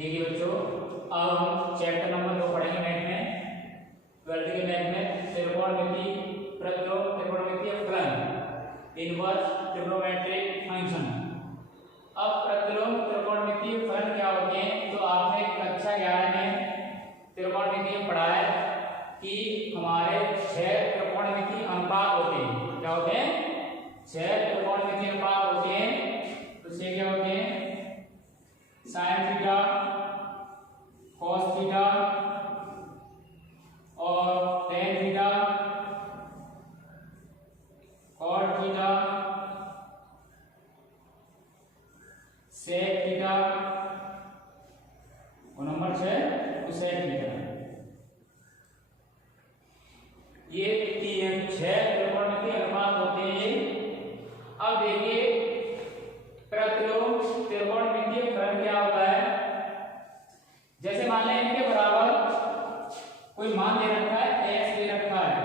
देखिए बच्चों, अब हम चैप्टर नंबर 2 पढ़ेंगे मैथ में, 12th के मैथ में त्रिकोणमिति, प्रतिलोम त्रिकोणमितीय फलन, इनवर्स ट्रिग्नोमेट्रिक फंक्शन। अब प्रतिलोम त्रिकोणमितीय फलन क्या होते हैं, तो आपने कक्षा 11 में त्रिकोणमिति पढ़ा है कि हमारे 6 त्रिकोणमितीय अनुपात होते हैं। क्या होते हैं? 6 त्रिकोणमितीय अनुपात होते हैं। तो 6 क्या होते हैं? साइन थीटा, कॉस थीटा और tan theta, cot theta, sec theta और नंबर 6 कोसेक थीटा। ये 6 त्रिकोणमितीय अनुपात होते हैं। अब देखिए प्रतिलोम त्रिकोणमितीय फलन क्या होता है। जैसे मान लें इनके बराबर कोई मान दे रखा है, x दे रखा है,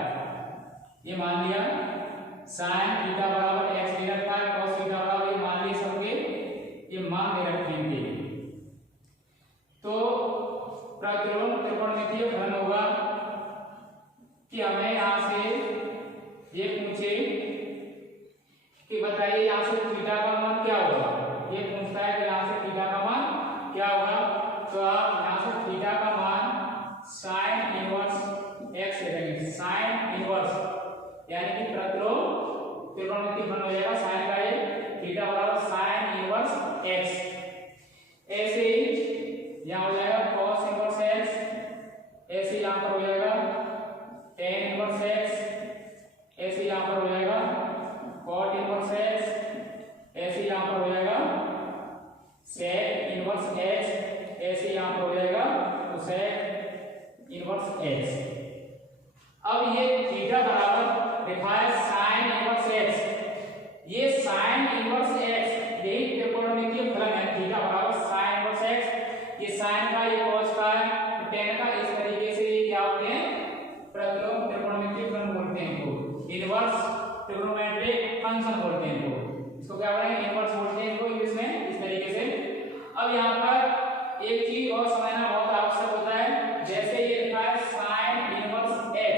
ये मान लिया, साइन थीटा बराबर x दे रखा है, कॉस थीटा बराबर ये मान लिए, सबके ये मान दे रखे हैं इनके। तो प्रतिलोम त्रिकोणमितीय फलन होगा कि हमें यहां से ये पूछे कि बताइए यहां से थीटा का मान क्या होगा। ये पूछता है कि यहां से थीटा का मान क्या होगा, तो आप यहां से थीटा का मान साइन इनवर्स x ले लेंगे। साइन इनवर्स यानी कि प्रतिलोम त्रिकोणमितीय फलन हो जाएगा साइन का ये थीटा बराबर साइन इनवर्स x। ऐसे ही यहां हो जाएगा cos इनवर्स x, ऐसे यहां पर हो जाएगा tan इनवर्स x, ऐसे यहां पर हो जाएगा cot इनवर्स x, ऐसे यहां पर हो जाएगा sec इनवर्स x, ऐसे यहां पर हो जाएगा cosec इनवर्स x। अब ये थीटा बराबर लिखा है sin इनवर्स x। ये sin इनवर्स x यही त्रिकोणमितीय फलन है। थीटा बराबर sin इनवर्स x, ये sin का, ये cos का है, tan का, इस तरीके से ये क्या होते हैं? प्रतिलोम त्रिकोणमितीय फलन बोलते हैं इनको, इनवर्स ट्रिग्नोमेट्रिक फंक्शन बोलते हैं इनको। इसको क्या बोलेंगे? इनवर्स बोलते हैं इनको इंग्लिश में, इस तरीके से। अब यहाँ पर एक चीज और समझना बहुत आवश्यक होता है। जैसे ये लिखा है साइन इनवर्स x,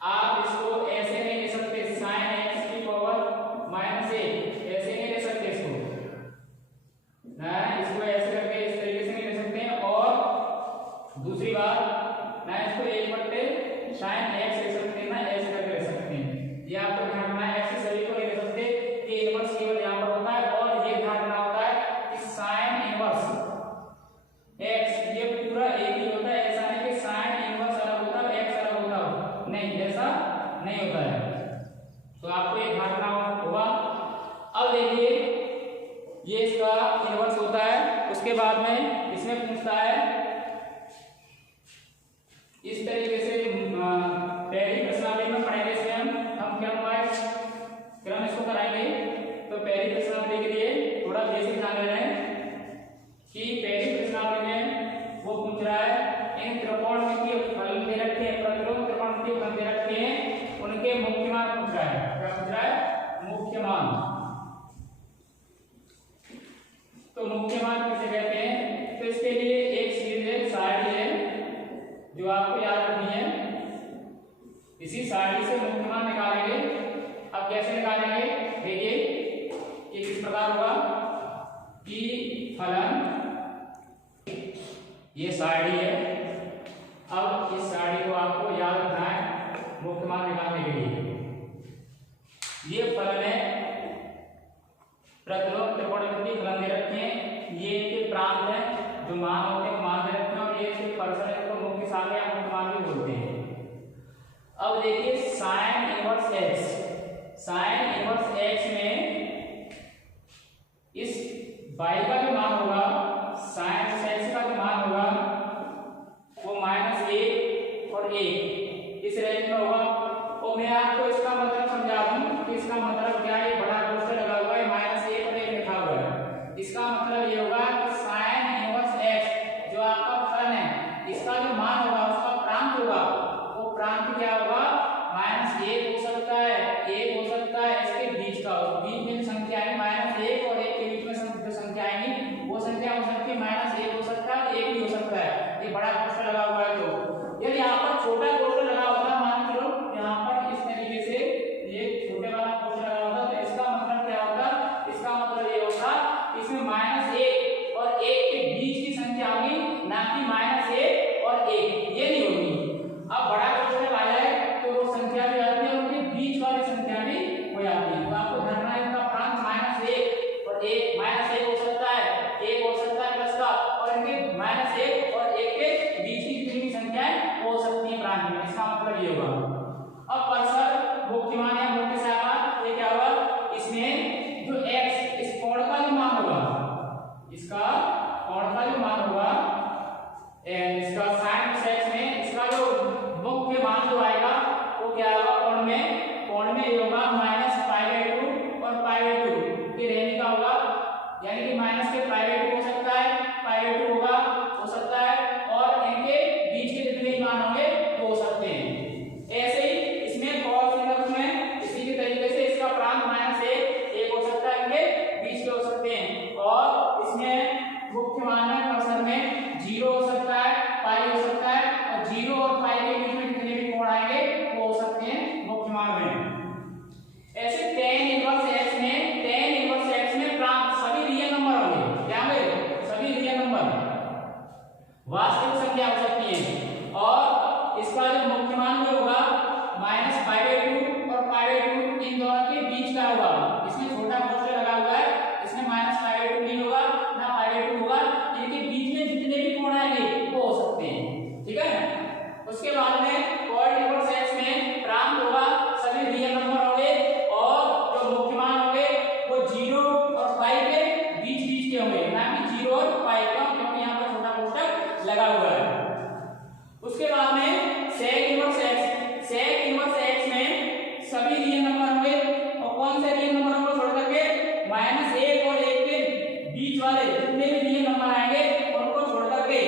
आप इसको ऐसे नहीं ले सकते, साइन x की पावर माइनस a, ऐसे नहीं ले सकते इसको ना, इसको ऐसे करके इस तरीके से नहीं ले सकते हैं। और दूसरी बात ना, इसको 1/sin x ले सकते हैं ना, ऐसे करके ले सकते हैं। ये आपको ध्यान रखना है, ऐसे सभी को नहीं ले सकते, ये इनवर्स केवल यहाँ पर होता है। और ये ध्यान रखना होता है कि साइन इनवर्स x ये पूरा एक ही होता है। ऐसा नहीं कि साइन इनवर्स अलग होता है x अलग होता है, नहीं, ऐसा नहीं होता है। तो आपको ये ध्यान रखना होगा। अब देखिए ये इसका इनवर्स होता है, उसके बाद में इसमें पूछता है इस तरीके से, पहली प्रश्नावली में पढ़ेंगे इसे हम क्रम वाइज क्रम इसको कराएंगे। तो पहली प्रश्नावली के लिए थोड़ा बेसिक जान ले रहे हैं कि पहली प्रश्नावली में वो पूछ रहा है इन त्रिकोणमितीय फलन दे रखे हैं, प्रतिलोम त्रिकोणमितीय फलन दे रखे हैं, उनके मुख्य मान पूछ रहा है। क्या पूछ रहा है? मुख्य मान। तो मुख्य मान किसे कहते हैं? तो इसके लिए एक सीरीज सारणी है जो आपको याद रखनी है। इसी सारणी से मुख्य मान निकालेंगे। अब कैसे निकालेंगे? देखिए कि किस प्रकार होगा कि फलन, ये सारणी है। अब इस सारणी को आपको याद रखना है मुख्य मान निकालने के लिए। ये फलन है, प्रतिलोम त्रिकोणमितीय फलन दे रखे हैं, ये इनके प्रांत हैं, जो मान होते हैं मान दे रखे हैं, और ये इसके पर्सन को मुख्य शाखा या मुख्य मान भी बोलते हैं। अब देखिए sine inverse x, sine inverse x में इस y का जो मान होगा, साइन x का जो मान होगा वो -1 और 1 इस रेंज में होगा। और मैं आपको इसका मतलब समझा दूं कि इसका मतलब क्या है। बड़ा पोस्टर लगा हुआ है, -1 और 1 लिखा हुआ है। इसका मतलब ये होगा कि साइन इनवर्स x जो आपका फलन है, इसका जो मान होगा, उसका प्रांत होगा, वो प्रांत क्या होगा? -1 हो सकता है, 1 हो सकता है, इसके बीच का, बीच में संख्या है -1 और 1 के बीच में संख्या आएंगी, वो संख्या हो सकती है सकता है, एक भी हो सकता है। ये बड़ा क्वेश्चन लगा हुआ है तो यदि यहाँ पर छोटा क्वेश्चन लगा होता, मान के चलो यहाँ पर इस तरीके से ये छोटे वाला क्वेश्चन लगा होता, तो इसका मतलब क्या होता, इसका मतलब ये होता इसमें -1 और 1 के बीच की संख्या होगी, ना कि -1 और 1, ये नहीं होगी। अब बड़ा क्वेश्चन आ जाए तो वो संख्या भी आती है, उनके बीच वाली संख्या भी हो जाती है। तो आपको ध्यान रखना है इनका प्रांत -1 और 1, -1 हो सकता है, 1 हो सकता है प्लस का, और इनके -1 और 1 के बीच की जितनी भी संख्याएं हो सकती है प्रांत में, इसका मतलब ये होगा। अब परसर मुक्तिमान या मुक्ति शाखा, ये क्या होगा, इसमें जो x इस कोण का जो मान होगा, इसका कोण का जो मान होगा, इसका sin x में इसका जो मुख्य मान जो आएगा वो क्या होगा, कोण में ये होगा -π/2 और π/2 के रेंज का होगा, यानी कि माइनस के π/2 हो सकता है, π/2 होगा हो सकता है, और इनके बीच के जितने मान होंगे वो हो सकते हैं। ऐसे ही इसमें cos इनवर्स में इसी के तरीके से इसका प्रांत -1 हो सकता है, इनके बीच के हो सकते हैं, और इसमें मुख्य मान में परसर में 0 हो सकता है, पाई हो सकता है, और 0 और पाई के बीच में जितने भी कोण आएंगे वो हो सकते हैं मुख्य मान में। ऐसे tan इनवर्स x में प्रांत सभी रियल नंबर होंगे, क्या होंगे, सभी रियल नंबर वास्तविक संख्या हो सकती है, और इसका जो मुख्य मान जो होगा -π/2 और π/2 इन दोनों के बीच का होगा। इसमें छोटा क्वेश्चन लगा हुआ है, इसमें -π/2 नहीं होगा ना π/2 होगा, इनके बीच में जितने भी कोण आएंगे वो हो सकते हैं, ठीक है। उसके बाद में cot इनवर्स x में प्रांत होगा सभी रियल नंबर होंगे, और जो मुख्य मान होंगे वो 0 और पाई के बीच के होंगे, ना कि 0 और पाई का, क्योंकि यहाँ पर छोटा क्वेश्चन लगा हुआ है। उसके बाद में sec इनवर्स x में सभी रियल नंबर होंगे, और कौन से रियल नंबर को छोड़ करके -1 और 1 के बीच वाले जितने भी रियल नंबर आएंगे उनको छोड़ करके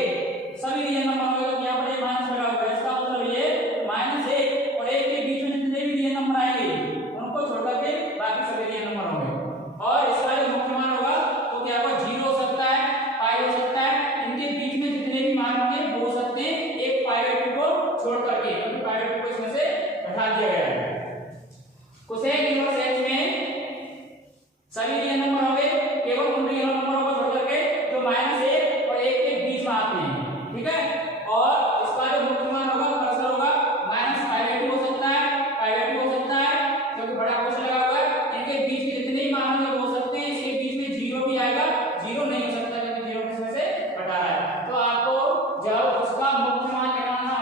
सभी रियल नंबर होंगे। तो यहाँ पर ये माइनस लगा हुआ है, इसका मतलब ये -1 और 1 के बीच में जितने भी रियल नंबर आएंगे उनको छोड़ करके बाकी सभी रियल नंबर होंगे, और इसका जो मुख्य मान होगा वो क्या होगा, 0 हो सकता है, पाई हो सकता है, इनके बीच में जितने भी मान होंगे वो हो सकते हैं एक π/2 को छोड़ करके, क्योंकि π/2 को इसमें से हटा दिया गया है। cosec इनवर्स x में सभी रियल नंबर होंगे, केवल उन रियल नंबरों को छोड़ करके जो -1 और 1 के बीच में आते हैं, ठीक है। और इसका जो मुख्य मान होगा परसर होगा -π/2 हो सकता है, π/2 हो सकता है, क्योंकि बड़ा क्वेश्चन लगा हुआ है, इनके बीच के जितने भी मान होंगे वो हो सकते हैं, इसके बीच में 0 भी आएगा, 0 नहीं हो सकता क्योंकि 0 इसमें से हटा रहा है। तो आपको जब उसका मुख्य मान निकालना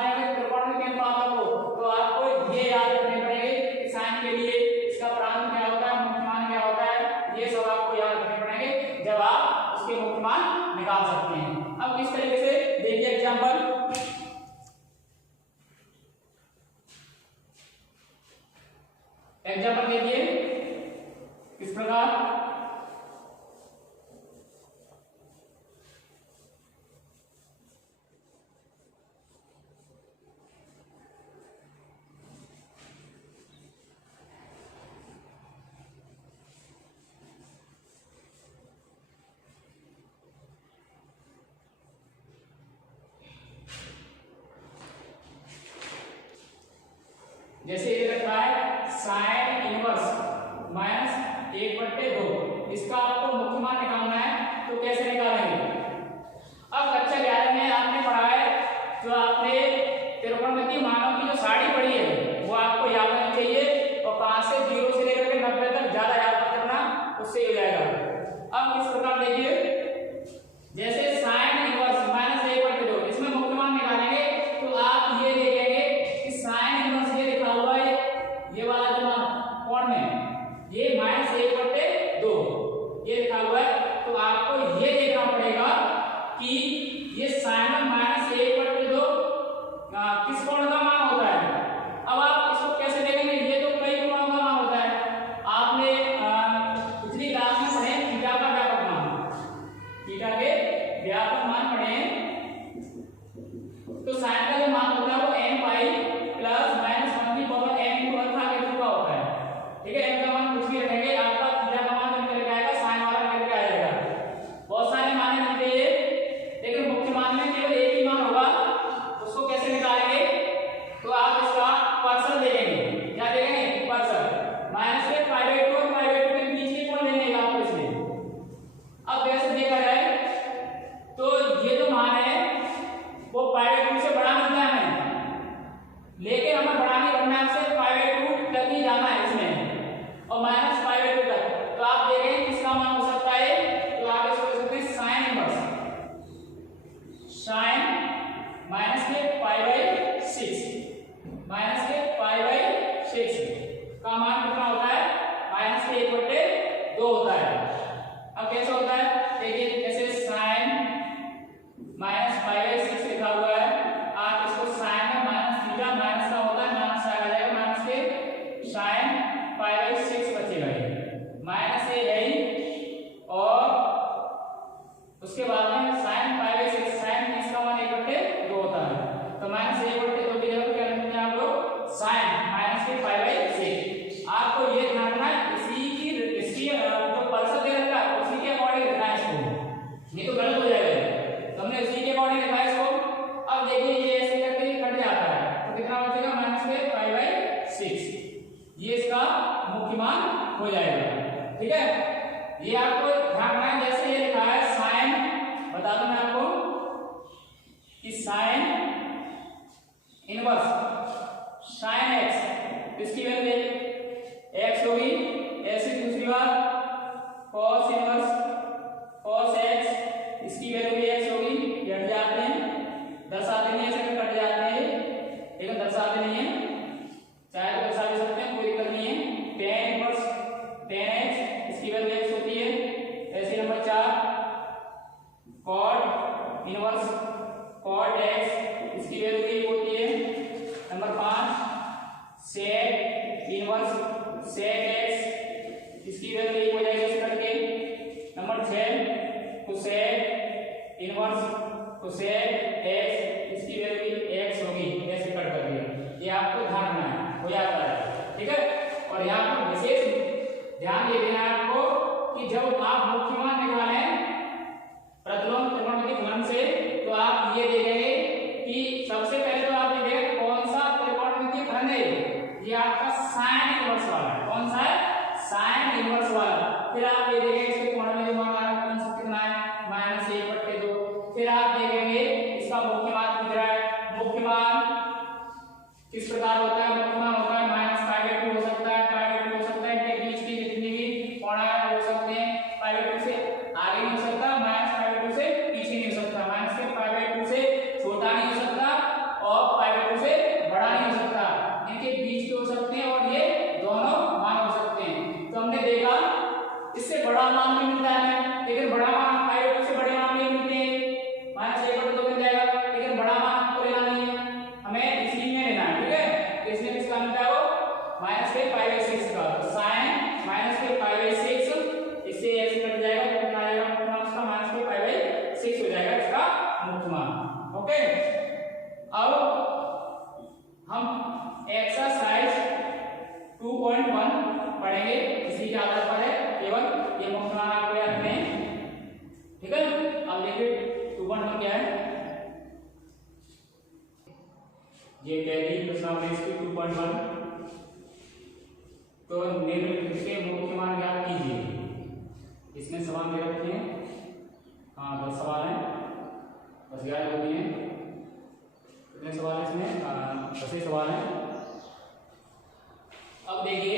है त्रिकोणमितीय अनुपातों को, तो आपको ये याद रखने पड़ेंगे, साइन के लिए इसका प्रांत क्या होता है, मुख्य मान क्या होता है, ये सब आपको याद रखने पड़ेंगे जब आप उसके मुख्य मान निकाल सकते हैं। अब किस तरीके से देखिए एग्जांपल, देखिए किस प्रकार, जैसे ये रखा है sin इनवर्स -1/2, इसका आपको मुख्य मान निकालना है, तो कैसे निकालेंगे। अब कक्षा 11 में आपने पढ़ा है, जो आपने त्रिकोणमितीय मानों की जो सारणी पढ़ी है वो आपको याद होनी चाहिए, और 5 से 0 से लेकर के 90 तक ज्यादा याद मत करना, उससे हो जाएगा। अब किस प्रकार देखिए, जैसे sin इनवर्स -1/2, इसमें मुख्य मान निकालेंगे, तो आप ये देखेंगे कि sin इनवर्स ये लिखा हुआ है, ये वाला जो कोण में ये -1/2 ये लिखा हुआ है, तो आपको ये देखना पड़ेगा कि ये sin -1/2 किस कोण का मान होता है। अब आप इसको कैसे देखेंगे, ये तो कई कोणों का मान होता है। आपने पिछली क्लास में पढ़े थीटा का व्यापक मान, थीटा के व्यापक मान पढ़े, तो sin का जो मान होता है वो n पाई प्लस माइनस 1 की पावर n को अल्फा के रूप का होता है, ठीक है। n का मान कुछ भी रखेंगे, आपका थीटा का मान निकल के आएगा, sin वाला निकल के आ जाएगा। बहुत सारे मान मिलते हैं, उसके बाद में साइन पाई बाई 6, साइन इसका मान 1/2 होता है, तो माइनस 1/2 की जगह क्या लिखते हैं आप लोग, साइन माइनस के पाई बाई 6। आपको ये ध्यान रखना है इसी जो पल्सर दे रखा है उसी के अकॉर्डिंग लिखना है इसको, नहीं तो गलत हो जाएगा। तो हमने उसी के अकॉर्डिंग लिखा है इसको। अब देखिए ये ऐसे करके कट जाता है तो कितना बचेगा, माइनस के पाई बाई 6, ये इसका मुख्य मान हो जाएगा। ठीक है, ये आपको ध्यान रखना है। जैसे ये लिखा है साइन, बता दूं मैं आपको कि साइन इनवर्स साइन x, इसकी वैल्यू x होगी। ऐसे दूसरी बात cos इनवर्स cos x, इसकी वैल्यू भी x होगी। ये हट जाते हैं, दर्शाते नहीं, ऐसे कट जाते हैं लेकिन दर्शाते नहीं है, चाहे तो दर्शा भी सकते हैं, कोई दिक्कत नहीं है। tan इनवर्स tan x, इसकी वैल्यू x होती है। ऐसे number 4 cot inverse cot x, इसकी वैल्यू भी होती है। Number 5 sec inverse sec x, इसकी वैल्यू एक हो जाएगी इस करके। Number 6 cosec inverse cosec x, इसकी वैल्यू भी x होगी, ऐसे कट कर दिया। ये आपको ध्यान रखना है, हो जाता है। ठीक है, और यहाँ पर विशेष ध्यान ये देना है आपको कि जब आप मुख्य मान निकालें प्रतिलोम त्रिकोणमितीय फलन से, तो आप ये देखेंगे कि सबसे पहले तो आप देखेंगे कौन सा त्रिकोणमितीय फलन है। ये आपका साइन इनवर्स वाला है। कौन सा है, साइन इनवर्स वाला। फिर आप ये देखेंगे इसके कोण में जो मान आ रहा है कौन सा कितना है, माइनस 1/2। फिर आप देखेंगे इसका मुख्य मान कितना है। मुख्य मान किस प्रकार होता है, मुख्य मान होता है माइनस पाई/2 हो सकता है, पाई/2 हो सकता है, इनके बीच की जितनी भी कोण है हो सकते हैं। पाई/2 से आगे नहीं हो सकता, माइनस पाई/2 से पीछे नहीं हो सकता, माइनस के पाई/2 से छोटा नहीं हो सकता और पाई/2 से बड़ा नहीं हो सकता। इनके बीच के हो सकते हैं और ये दोनों मान हो सकते हैं। तो हमने देखा इससे बड़ा मान भी मिलता है, लेकिन बड़ा मान पाई/2 से बड़े मान नहीं मिलते हैं, माइनस 1/2 मिल जाएगा, लेकिन बड़ा मान हमको लेना नहीं है, हमें इसी में लेना है। ठीक है, तो इसमें किसका मिलता है वो, माइनस के पाई बाई 6 का। तो साइन माइनस के पाई बाई 6, इससे ऐसे कट जाएगा, तो कितना आ जाएगा मुख्य मान उसका, माइनस के पाई बाई 6 हो जाएगा इसका मुख्य मान। ओके, अब हम एक्सरसाइज 2.1 पढ़ेंगे, इसी के आधार पर है, केवल ये मुख्य मान आपको याद रखने हैं। ठीक है, अब देखिए 2.1 क्या है। ये पहली प्रश्नावली इसकी 2.1। तो निम्नलिखित के मुख्य मान ज्ञात कीजिए। इसमें सवाल दे रखे हैं, हाँ 10 सवाल हैं, बस 11 हो गए हैं। कितने सवाल है इसमें, 10 सवाल हैं। अब देखिए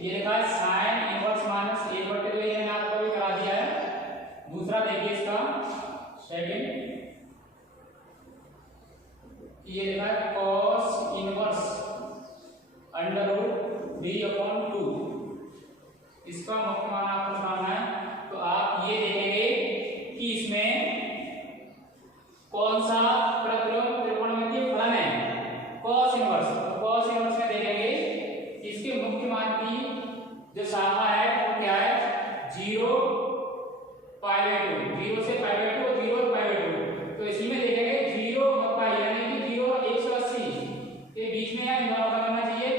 ये लिखा है साइन इनवर्स माइनस 1/2, ये मैंने आपको भी करा दिया है। दूसरा देखिए इसका सेकंड, ये लिखा है cos इनवर्स √3/2, इसका मुख्य मान आपको निकालना है। तो आप ये देखेंगे कि इसमें कौन सा प्रतिलोम त्रिकोणमितीय फलन है, cos इनवर्स। तो cos इनवर्स में देखेंगे इसके मुख्य मान की जो शाखा है वो क्या है, 0 पाई/2, 0 से पाई/2 और 0 और पाई/2। तो इसी में देखेंगे 0 और पाई, यानी कि 0 और 180 के बीच में है, इन दोनों का करना चाहिए।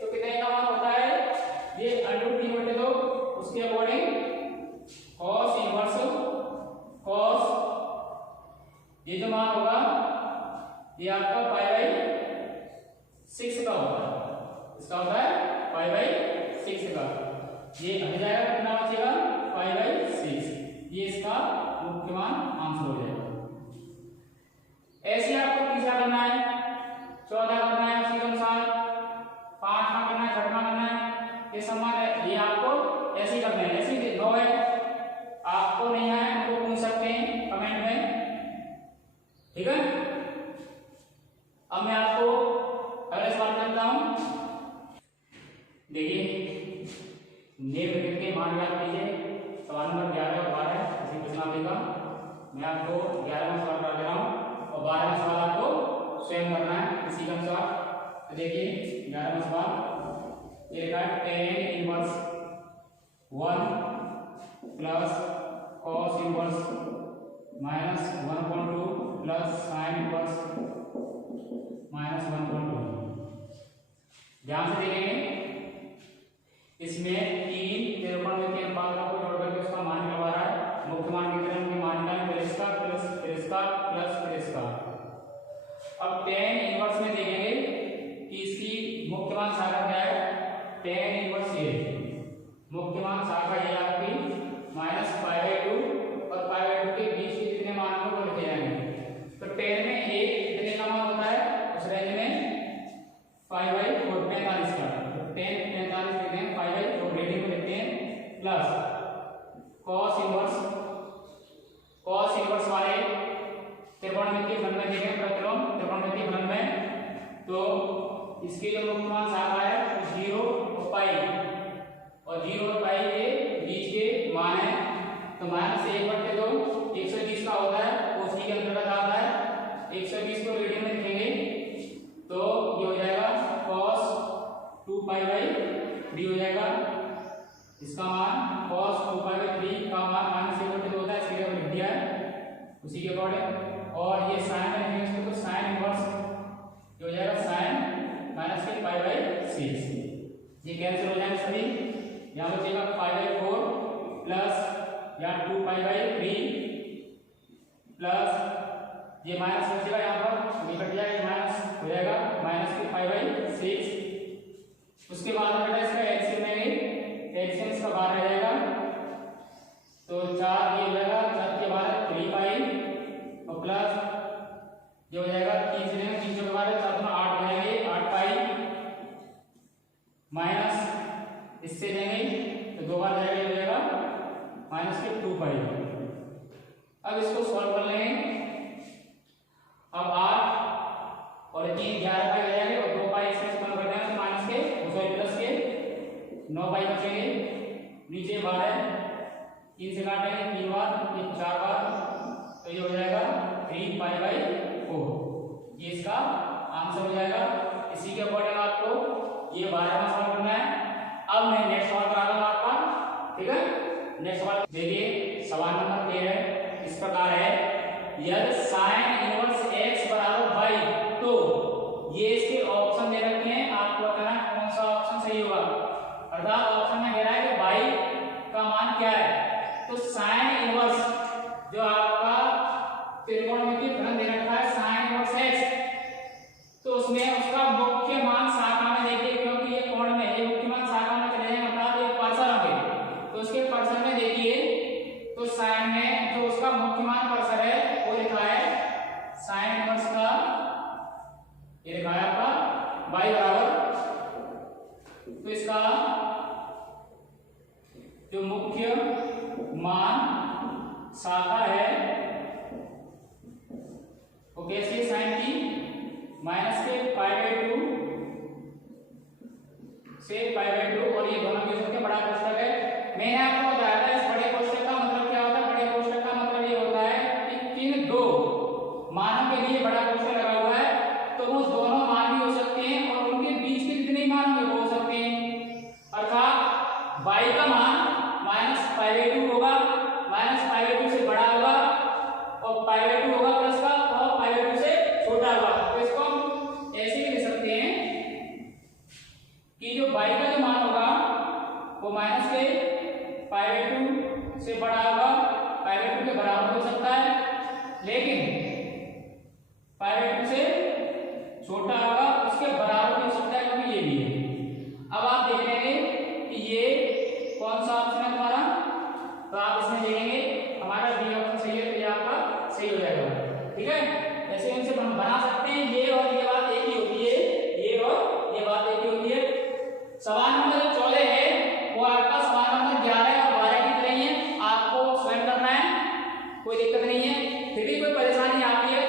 तो कितने का मान होता है, ये √3/2, उसके अकॉर्डिंग cos इनवर्स cos, ये जो मान होगा ये आपका पाई/6 का होगा, इसका होता है पाई/6 का। ये हट जाएगा, कितना बचेगा, पाई/6, ये इसका मुख्य मान आंसर हो जाएगा। ऐसे आपको तीसरा करना है, 14 करना है, उसी के अनुसार 5वां करना है, 6वां करना है, ये समान है, ये आपको ऐसे ही करना है। ऐसे ही 9 है, आपको नहीं आया हमको पूछ सकते हैं कमेंट में। ठीक है, अब मैं आपको अगले सवाल करता हूं। देखिए निम्नलिखित के मान ज्ञात कीजिए। सवाल नंबर 11 और 12 इसी प्रश्नावली का। मैं आपको 11वां सवाल करा दे रहा हूं और 12वां सवाल आपको स्वयं करना है इसी के अनुसार। तो देखिए 11वां सवाल, ये लिखा है tan inverse 1 plus cos inverse -1/2 plus sine inverse -1/2। ध्यान से देखेंगे, इसमें 3 त्रिकोणमितीय अनुपात को जोड़ करके उसका मान निकलवा रहा है। मुख्य मान कितने होंगे, मान निकालें तिरस्कार प्लस तिरस्कार प्लस तिरस्कार। अब tan इनवर्स में देखेंगे कि इसकी मुख्य मान शाखा क्या है, tan इनवर्स ये मुख्य मान शाखा ये आपकी -π/2 और π/2 के बीच के जितने मान होंगे वो लिखे जाएंगे। तो tan में एक कितने का मान होता है, उस रेंज में π/4 45 का, तो tan 45 लिखते हैं, π/4 रेडियन में लिखते हैं, प्लस cos इनवर्स वाले त्रिकोणमितीय फलन में देखें, प्रतिलोम त्रिकोणमितीय फलन में, तो इसके जो मुख्य मान शाखा है 0 और पाई, और 0 और पाई के बीच के मान है, तो -1/2 120 का होता है, उसी के अंतर्गत आता है। 120 को रेडियन में लिखेंगे तो ये हो जाएगा cos 2π/3 हो जाएगा। इसका मान cos 2π/3 का मान -1/2 होता है, इसके लिए लिख दिया है उसी के अकॉर्डिंग। और ये साइन में लिखेंगे इसको, तो साइन इनवर्स हो जाएगा sin -π/6। ये कैंसिल हो जाएंगे सभी, यहाँ बचेगा π/4 प्लस यहाँ 2π/3 प्लस ये माइनस बचेगा, यहाँ पर निकट जाएगा, ये माइनस हो जाएगा -π/6। उसके बाद में बेटा इसका एलसीएम लेंगे, एलसीएम इसका बाहर रह जाएगा, तो 4 ये हो जाएगा, 4 के बाद 3π और प्लस ये हो जाएगा 3 से लेंगे, 3 के बाद 4 में 8 हो जाएंगे, 8π माइनस इससे लेंगे तो 2 बार जाएगा, ये हो जाएगा -2π। अब इसको सॉल्व कर लेंगे। अब 8 और 3 11π हो जाएंगे, और 2π इसमें कम कर देंगे, तो माइनस के सॉरी प्लस के 9π बचेंगे। नीचे 12 3 से काटेंगे, 3 बार, ये 4 बार, तो ये हो जाएगा 3π/4। ये इसका आंसर हो जाएगा। इसी के अकॉर्डिंग आपको ये 12वां सवाल करना है। अब मैं नेक्स्ट सवाल करा दूंगा आपका, ठीक है। नेक्स्ट सवाल देखिए, सवाल नंबर 13 इस प्रकार है, यदि sin इनवर्स x बराबर y, तो ये इसके ऑप्शन दे रखे हैं, आपको बताना है कौन सा ऑप्शन सही होगा। अर्थात ऑप्शन में कह रहा है कि y का मान क्या है, तो sin इनवर्स जो आपका त्रिकोणमितीय फलन दे रखा है sin इनवर्स x, तो उसमें उसका मुख्य मान शाखा में देखिए, क्योंकि ये कोण में ये मुख्य मान शाखा में चले जाएंगे, मतलब ये परसर होंगे, तो उसके परसर में देखिए, तो साइन में जो उसका मुख्य मान परसर है वो लिखा है साइन इनवर्स का, ये लिखा है आपका y बराबर, तो इसका जो मुख्य मान शाखा है वो कैसी है, साइन की माइनस के π/2 से π/2, और ये दोनों की संख्या बड़ा कोष्ठक है। मैंने आपको बताया था इस बड़े कोष्ठक का मतलब क्या होता है। बड़े कोष्ठक का मतलब ये होता है कि किन दो मानों के लिए बड़ा कोष्ठक लगा हुआ है, तो वो दोनों मान भी हो सकते हैं और उनके बीच के जितने मान होंगे वो हो सकते हैं। अर्थात y का मान -π/2 होगा, -π/2 से बड़ा होगा, और π/2 होगा प्लस का, और π/2 से छोटा होगा। तो इसको हम ऐसे भी लिख सकते हैं कि जो y का जो मान होगा वो माइनस के π/2 से बड़ा होगा, π/2 के बराबर हो सकता है, लेकिन π/2 से छोटा होगा, उसके बराबर हो सकता है, क्योंकि ये भी है। अब आप देख लेंगे कि ये कौन सा ऑप्शन है तुम्हारा, तो आप इसमें देखेंगे हमारा बी ऑप्शन सही है, तो ये आपका सही हो जाएगा, ठीक है। ऐसे इनसे हम बना सकते हैं, ये और ये बात एक ही होती है, ये और ये बात एक ही होती है। सवाल नंबर 14 है वो आपका सवाल नंबर 11 और 12 की तरह ही है, आपको स्वयं करना है, कोई दिक्कत नहीं है। फिर भी कोई परेशानी आती है